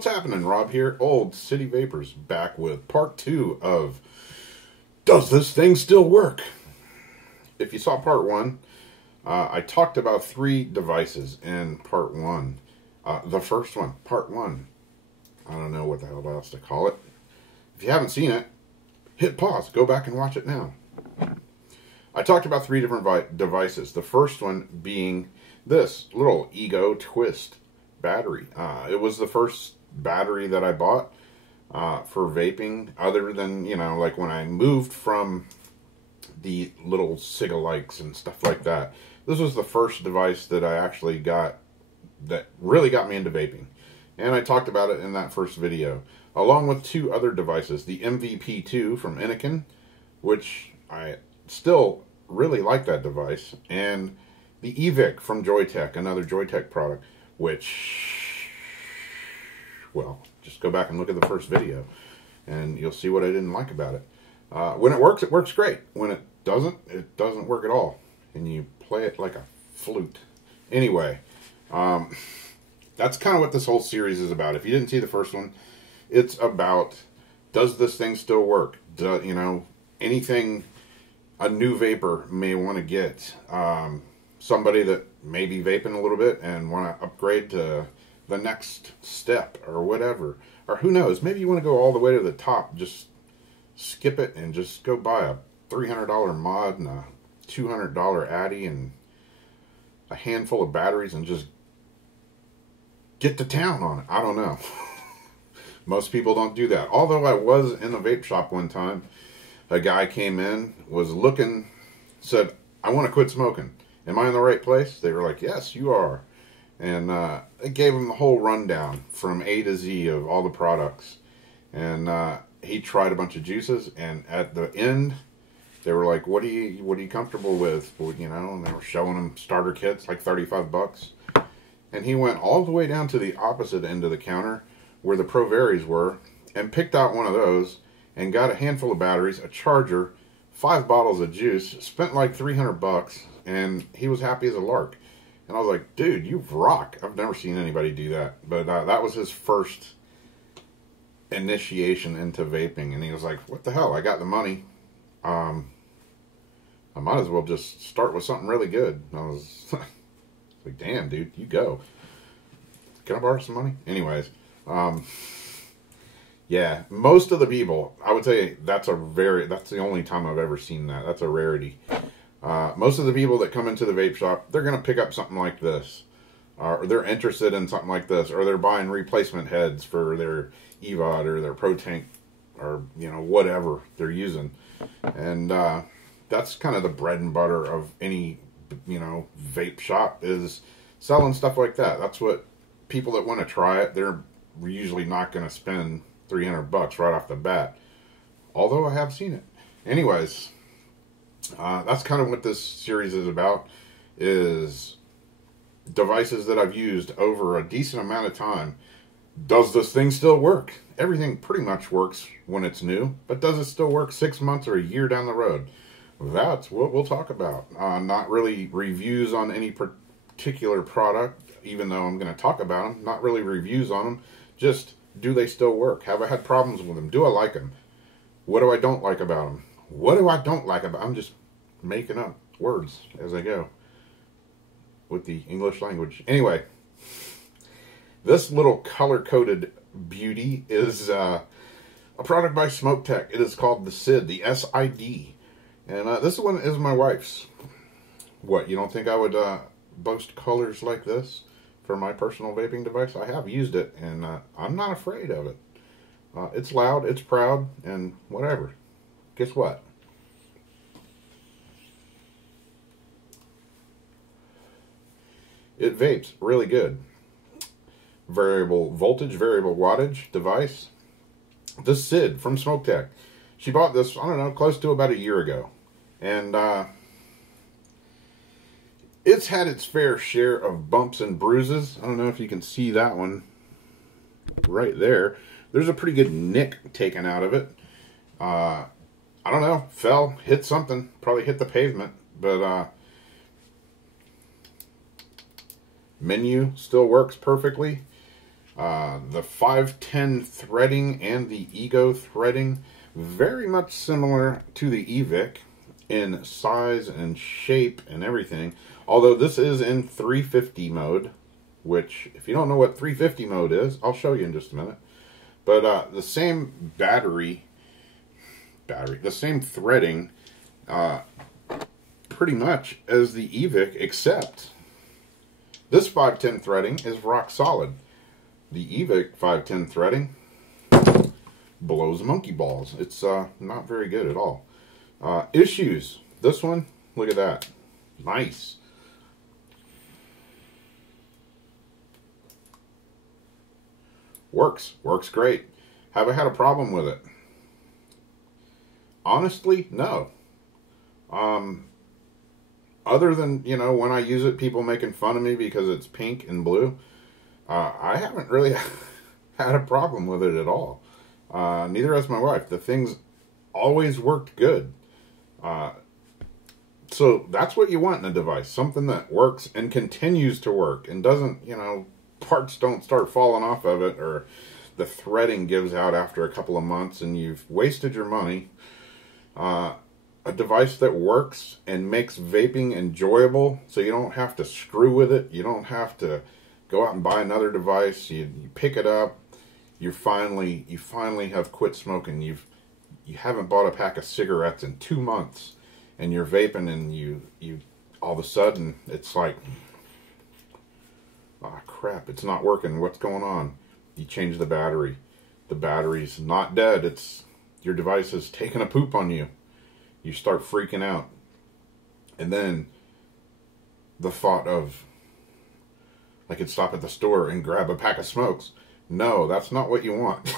What's happening? Rob here, Old City Vapors, back with part 2 of Does This Thing Still Work? If you saw part 1, I talked about 3 devices in part 1. The first one, part 1, I don't know what the hell else to call it. If you haven't seen it, hit pause, go back and watch it now. I talked about 3 different devices. The first one being this little Ego Twist battery. It was the first battery that I bought for vaping, other than, you know, like when I moved from the little Cigalikes and stuff like that. This was the first device that I actually got that really got me into vaping. And I talked about it in that first video, along with 2 other devices. The MVP2 from Anakin, which I still really like that device, and the Evic from Joytech, another Joytech product, which, well, just go back and look at the first video, and you'll see what I didn't like about it. When it works great. When it doesn't work at all. And you play it like a flute. Anyway, that's kind of what this whole series is about. If you didn't see the first one, it's about, does this thing still work? You know, anything a new vapor may want to get. Somebody that may be vaping a little bit and want to upgrade to the next step or whatever. Or who knows, maybe you want to go all the way to the top, just skip it and just go buy a $300 mod and a $200 Addy and a handful of batteries and just get to town on it. I don't know. Most people don't do that. Although I was in a vape shop one time, a guy came in, was looking, said, I want to quit smoking. Am I in the right place? They were like, yes, you are. And it gave him the whole rundown from A to Z of all the products. And he tried a bunch of juices, and at the end, they were like, what are you comfortable with? Well, you know, and they were showing him starter kits, like 35 bucks. And he went all the way down to the opposite end of the counter, where the Pro Varies were, and picked out one of those, and got a handful of batteries, a charger, 5 bottles of juice, spent like 300 bucks, and he was happy as a lark. And I was like, dude, you rock. I've never seen anybody do that. But that was his first initiation into vaping. And he was like, what the hell? I got the money. I might as well just start with something really good. And I was like, damn, dude, you go. Can I borrow some money? Anyways, yeah, most of the people, I would say that's the only time I've ever seen that. That's a rarity. Most of the people that come into the vape shop, they're going to pick up something like this. Or they're interested in something like this. Or they're buying replacement heads for their EVOD or their Pro Tank. Or, you know, whatever they're using. And that's kind of the bread and butter of any, you know, vape shop, is selling stuff like that. That's what people that want to try it, they're usually not going to spend 300 bucks right off the bat. Although I have seen it. Anyways, that's kind of what this series is about, is devices that I've used over a decent amount of time. Does this thing still work? Everything pretty much works when it's new, but does it still work 6 months or a year down the road? That's what we'll talk about. Not really reviews on any particular product, even though I'm going to talk about them. Not really reviews on them. Just, do they still work? Have I had problems with them? Do I like them? What do I don't like about them? What do I don't like about them? I'm just making up words as I go with the English language. Anyway, this little color-coded beauty is a product by Smoktech. It is called the SID, the S-I-D. And this one is my wife's. What, you don't think I would boast colors like this for my personal vaping device? I have used it, and I'm not afraid of it. It's loud, it's proud, and whatever. Guess what? It vapes really good. Variable voltage, variable wattage device. The SID from Smoktech. She bought this, I don't know, close to about a year ago. And it's had its fair share of bumps and bruises. I don't know if you can see that one right there. There's a pretty good nick taken out of it. I don't know, fell, hit something, probably hit the pavement, but menu still works perfectly. The 510 threading and the Ego threading, very much similar to the EVIC in size and shape and everything. Although this is in 350 mode, which, if you don't know what 350 mode is, I'll show you in just a minute. But the same the same threading, pretty much as the EVIC, except this 510 threading is rock solid. The EVIC 510 threading blows monkey balls. It's not very good at all. Issues. This one, look at that. Nice. Works great. Have I had a problem with it? Honestly, no. Other than, you know, when I use it, people making fun of me because it's pink and blue. I haven't really had a problem with it at all. Neither has my wife. The thing's always worked good. So that's what you want in a device. Something that works and continues to work and doesn't, you know, parts don't start falling off of it, or the threading gives out after a couple of months and you've wasted your money. A device that works and makes vaping enjoyable, so you don't have to screw with it. You don't have to go out and buy another device. You pick it up. You finally have quit smoking. You haven't bought a pack of cigarettes in 2 months, and you're vaping, and you all of a sudden it's like, ah, crap, it's not working. What's going on? You change the battery. The battery's not dead. It's your device is taking a poop on you. You start freaking out. And then the thought of, I could stop at the store and grab a pack of smokes. No, that's not what you want.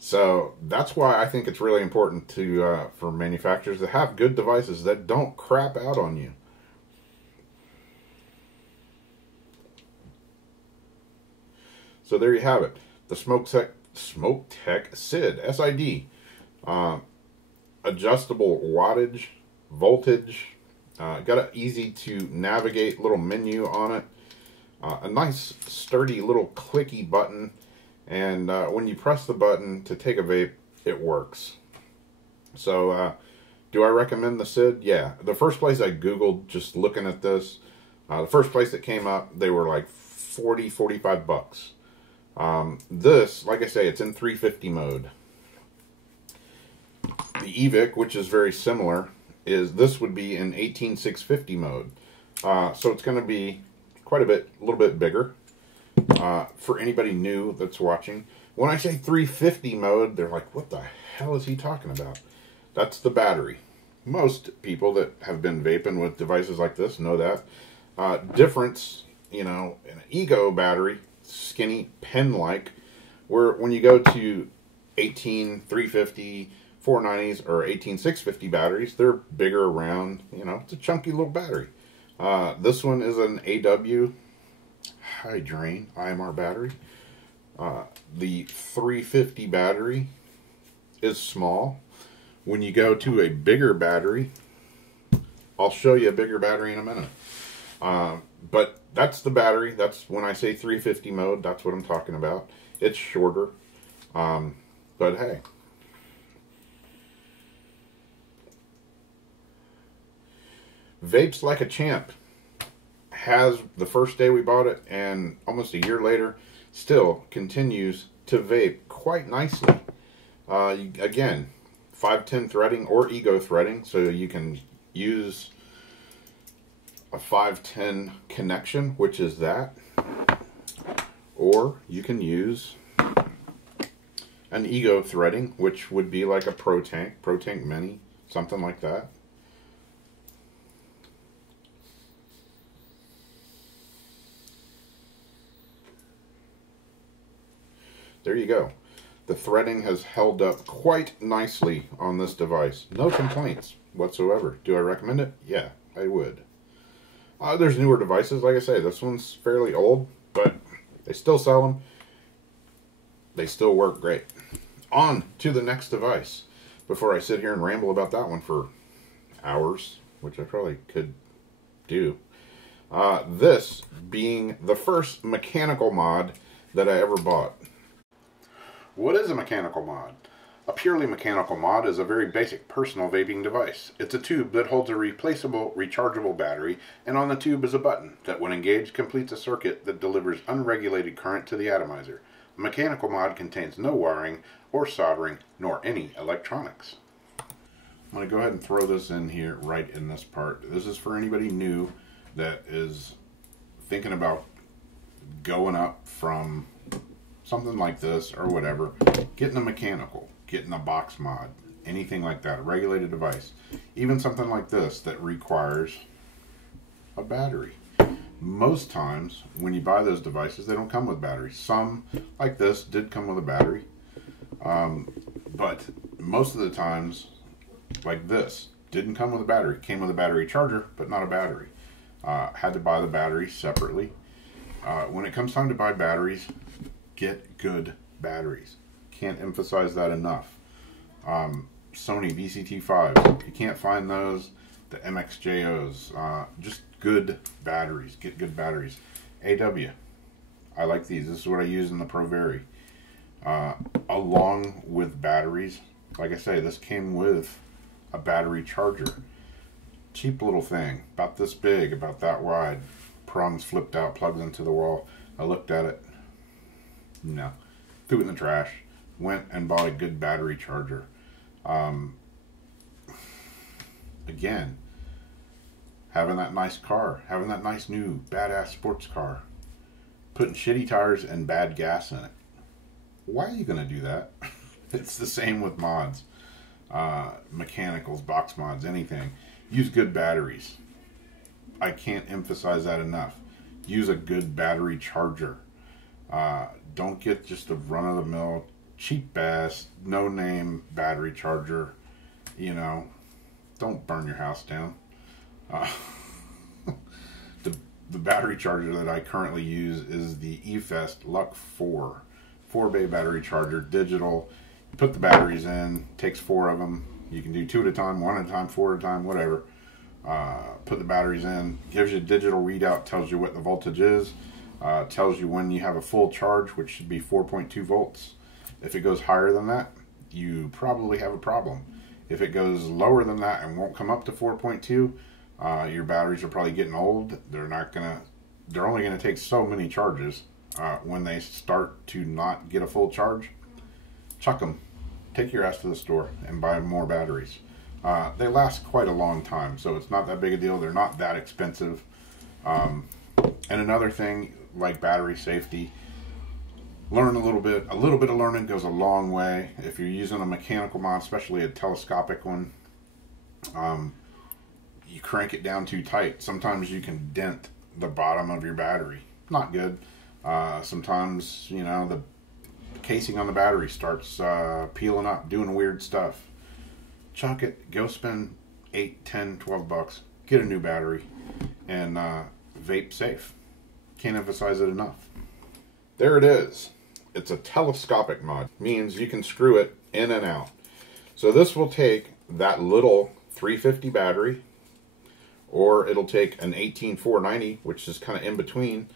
So that's why I think it's really important to for manufacturers to have good devices that don't crap out on you. So there you have it. The Smoktech SID, S-I-D. Adjustable wattage, voltage. Got an easy to navigate little menu on it. A nice sturdy little clicky button. And when you press the button to take a vape, it works. So do I recommend the SID? Yeah. The first place I Googled just looking at this, the first place that came up, they were like 40, 45 bucks. This, like I say, it's in 350 mode. The EVIC, which is very similar, this would be in 18650 mode. So it's going to be quite a little bit bigger. For anybody new that's watching, when I say 350 mode, they're like, what the hell is he talking about? That's the battery. Most people that have been vaping with devices like this know that. Difference, you know, an Ego battery, skinny, pen-like, where when you go to 18350, 490s, or 18650 batteries, they're bigger, round, you know, it's a chunky little battery. This one is an AW high drain IMR battery. The 350 battery is small. When you go to a bigger battery, I'll show you a bigger battery in a minute. But that's the battery. That's when I say 350 mode, that's what I'm talking about. It's shorter. But hey. Vapes like a champ. Has the first day we bought it, and almost a year later, still continues to vape quite nicely. Again, 510 threading or Ego threading, so you can use a 510 connection, which is that, or you can use an Ego threading, which would be like a Pro Tank Mini, something like that. There you go. The threading has held up quite nicely on this device. No complaints whatsoever. Do I recommend it? Yeah, I would. There's newer devices, like I say. This one's fairly old, but they still sell them. They still work great. On to the next device. Before I sit here and ramble about that one for hours, which I probably could do. This being the first mechanical mod that I ever bought. What is a mechanical mod? A purely mechanical mod is a very basic personal vaping device. It's a tube that holds a replaceable, rechargeable battery, and on the tube is a button that, when engaged, completes a circuit that delivers unregulated current to the atomizer. A mechanical mod contains no wiring or soldering, nor any electronics. I'm going to go ahead and throw this in here right in this part. This is for anybody new that is thinking about going up from something like this or whatever, getting a mechanical, getting a box mod, anything like that, a regulated device, even something like this that requires a battery. Most times when you buy those devices, they don't come with batteries. Some, like this, did come with a battery, but most of the times, like this, didn't come with a battery. Came with a battery charger, but not a battery. Had to buy the battery separately. When it comes time to buy batteries, get good batteries. Can't emphasize that enough. Sony VCT5s, if you can't find those, the MXJOs, just good batteries. Get good batteries. AW, I like these. This is what I use in the Pro Vari. Along with batteries, like I say, this came with a battery charger. Cheap little thing, about this big, about that wide. Prongs flipped out, plugs into the wall. I looked at it, no, threw it in the trash. Went and bought a good battery charger. Again, having that nice car, having that nice new badass sports car, putting shitty tires and bad gas in it. Why are you going to do that? It's the same with mods. Mechanicals, box mods, anything. Use good batteries. I can't emphasize that enough. Use a good battery charger. Don't get just a run-of-the-mill, cheap-ass, no-name battery charger. You know, don't burn your house down. The battery charger that I currently use is the eFest Luck 4. 4-bay battery charger, digital. You put the batteries in, takes 4 of them. You can do 2 at a time, 1 at a time, 4 at a time, whatever. Put the batteries in, gives you a digital readout, tells you what the voltage is, tells you when you have a full charge, which should be 4.2 volts. If it goes higher than that, you probably have a problem. If it goes lower than that and won't come up to 4.2, your batteries are probably getting old. They're only gonna take so many charges. When they start to not get a full charge, chuck them. Take your ass to the store and buy more batteries. They last quite a long time, so it's not that big a deal. They're not that expensive. And another thing, like battery safety, learn a little bit. A little bit of learning goes a long way. If you're using a mechanical mod, especially a telescopic one, you crank it down too tight. Sometimes you can dent the bottom of your battery. Not good. Sometimes, you know, the casing on the battery starts peeling up, doing weird stuff. Chuck it, go spend 8, 10, 12 bucks, get a new battery, and vape safe. Can't emphasize it enough. There it is. It's a telescopic mod. Means you can screw it in and out. So this will take that little 350 battery, or it'll take an 18490, which is kind of in between,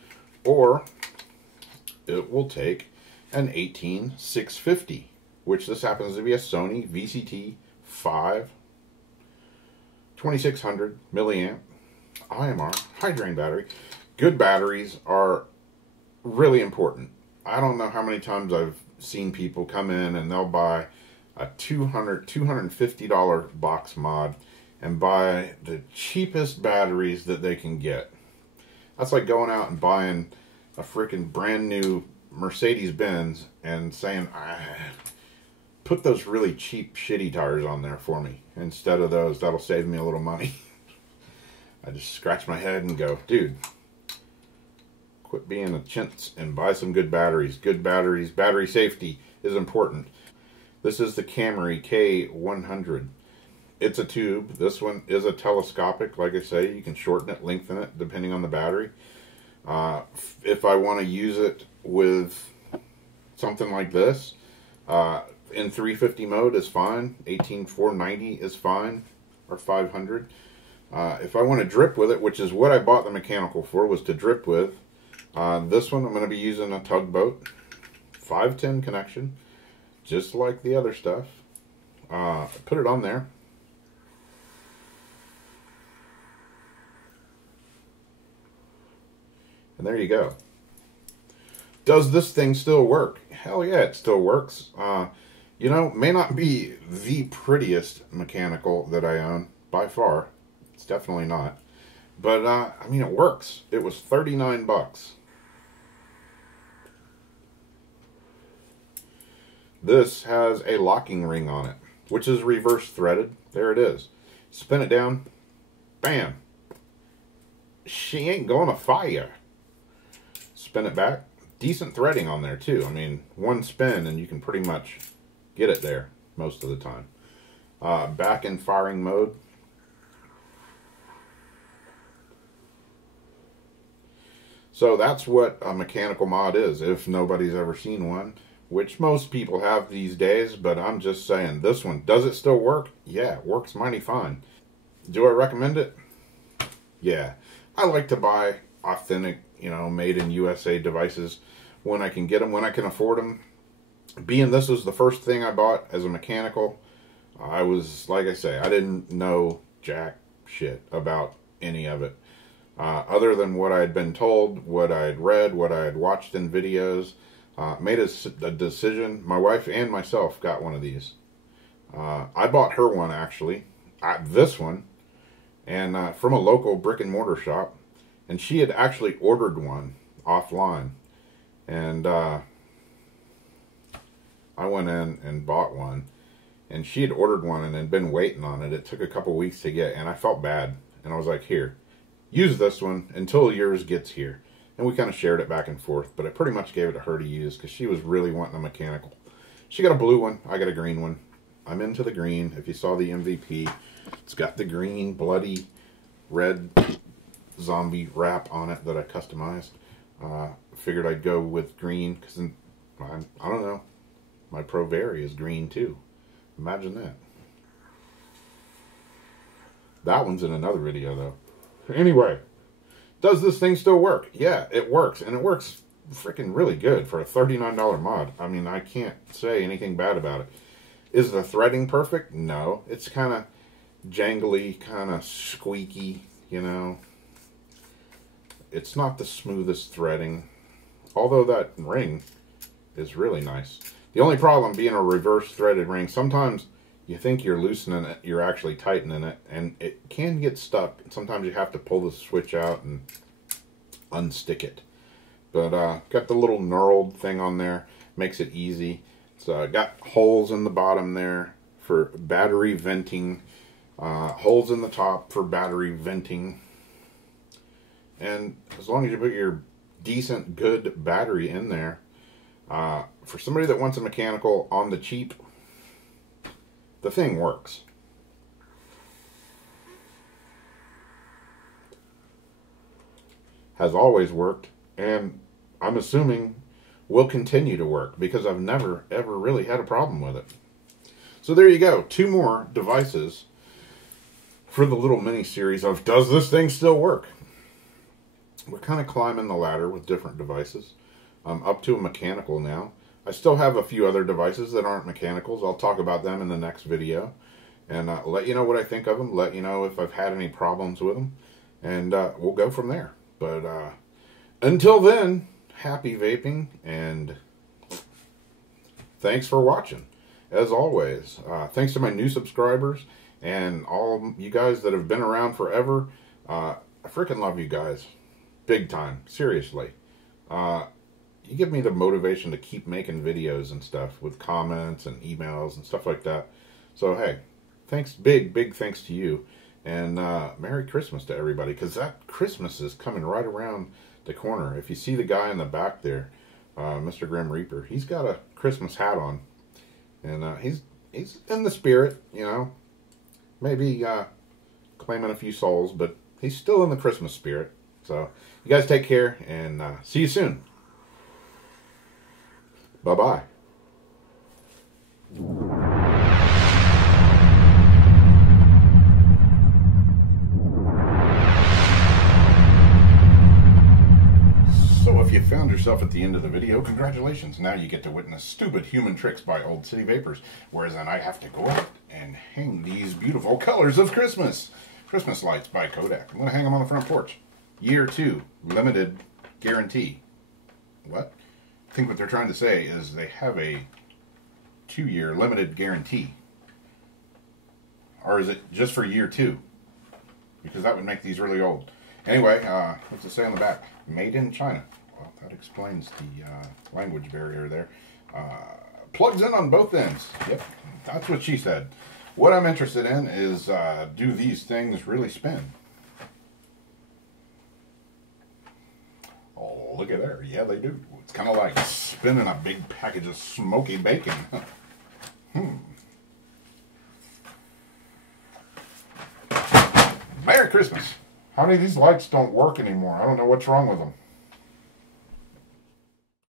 or it will take an 18650, which this happens to be a Sony VCT 5 2600 milliamp IMR high drain battery. Good batteries are really important. I don't know how many times I've seen people come in and they'll buy a $250 box mod and buy the cheapest batteries that they can get. That's like going out and buying a freaking brand new Mercedes-Benz and saying, put those really cheap shitty tires on there for me instead of those. That'll save me a little money. I just scratch my head and go, dude, quit being a chintz and buy some good batteries. Good batteries. Battery safety is important. This is the Kamry K100. It's a tube. This one is a telescopic. Like I say, you can shorten it, lengthen it, depending on the battery. If I want to use it with something like this, in 350 mode is fine. 18490 is fine, or 500. If I want to drip with it, which is what I bought the mechanical for, was to drip with, This one I'm going to be using a tugboat 510 connection, just like the other stuff. Put it on there. And there you go. Does this thing still work? Hell yeah, it still works. You know, may not be the prettiest mechanical that I own, by far. It's definitely not. But, I mean, it works. It was 39 bucks. This has a locking ring on it, which is reverse threaded. There it is. Spin it down. Bam. She ain't gonna fire. Spin it back. Decent threading on there, too. I mean, one spin and you can pretty much get it there most of the time. Back in firing mode. So that's what a mechanical mod is, if nobody's ever seen one, which most people have these days, but I'm just saying, this one, does it still work? Yeah, it works mighty fine. Do I recommend it? Yeah. I like to buy authentic, you know, made in USA devices when I can get them, when I can afford them. Being this was the first thing I bought as a mechanical, I was, like I say, I didn't know jack shit about any of it. Other than what I had been told, what I had read, what I had watched in videos. Made a decision. My wife and myself got one of these. I bought her one, actually. This one. And from a local brick and mortar shop. And she had actually ordered one offline. And I went in and bought one. And she had ordered one and had been waiting on it. It took a couple weeks to get. And I felt bad. And I was like, here, use this one until yours gets here. And we kind of shared it back and forth, but I pretty much gave it to her to use because she was really wanting a mechanical. She got a blue one. I got a green one. I'm into the green. If you saw the MVP, it's got the green, bloody, red zombie wrap on it that I customized. Figured I'd go with green because, I don't know, my Pro Vari is green too. Imagine that. That one's in another video though. Anyway. Does this thing still work? Yeah, it works. And it works freaking really good for a $39 mod. I mean, I can't say anything bad about it. Is the threading perfect? No. It's kind of jangly, kind of squeaky, you know. It's not the smoothest threading. Although that ring is really nice. The only problem being a reverse threaded ring, sometimes you think you're loosening it, you're actually tightening it, and it can get stuck. Sometimes you have to pull the switch out and unstick it. But got the little knurled thing on there, makes it easy. So got holes in the bottom there for battery venting, holes in the top for battery venting. And as long as you put your decent, good battery in there, for somebody that wants a mechanical on the cheap, the thing works. Has always worked, and I'm assuming will continue to work because I've never ever really had a problem with it. So there you go, 2 more devices for the little mini series of does this thing still work? We're kind of climbing the ladder with different devices. I'm up to a mechanical now. I still have a few other devices that aren't mechanicals. I'll talk about them in the next video. And let you know what I think of them. Let you know if I've had any problems with them. And we'll go from there. But until then, happy vaping. And thanks for watching. As always, thanks to my new subscribers. And all you guys that have been around forever. I freaking love you guys. Big time. Seriously. You give me the motivation to keep making videos and stuff with comments and emails and stuff like that. So, hey, thanks, big thanks to you. And Merry Christmas to everybody, because that Christmas is coming right around the corner. If you see the guy in the back there, Mr. Grim Reaper, he's got a Christmas hat on. And he's in the spirit, you know. Maybe claiming a few souls, but he's still in the Christmas spirit. So, you guys take care, and see you soon. Bye-bye. So if you yourself at the end of the video, congratulations. Now you get to witness stupid human tricks by Old City Vapors. Whereas then I have to go out and hang these beautiful colors of Christmas. Christmas lights by Kodak. I'm going to hang them on the front porch. Year 2, limited guarantee. What? I think what they're trying to say is they have a 2-year limited guarantee. Or is it just for year 2? Because that would make these really old. Anyway, what's it say on the back? Made in China. Well, that explains the language barrier there. Plugs in on both ends. Yep, that's what she said. What I'm interested in is, do these things really spin? Oh, look at there. Yeah, they do. It's kind of like spinning a big package of smoky bacon. Merry Christmas. Honey, these lights don't work anymore. I don't know what's wrong with them.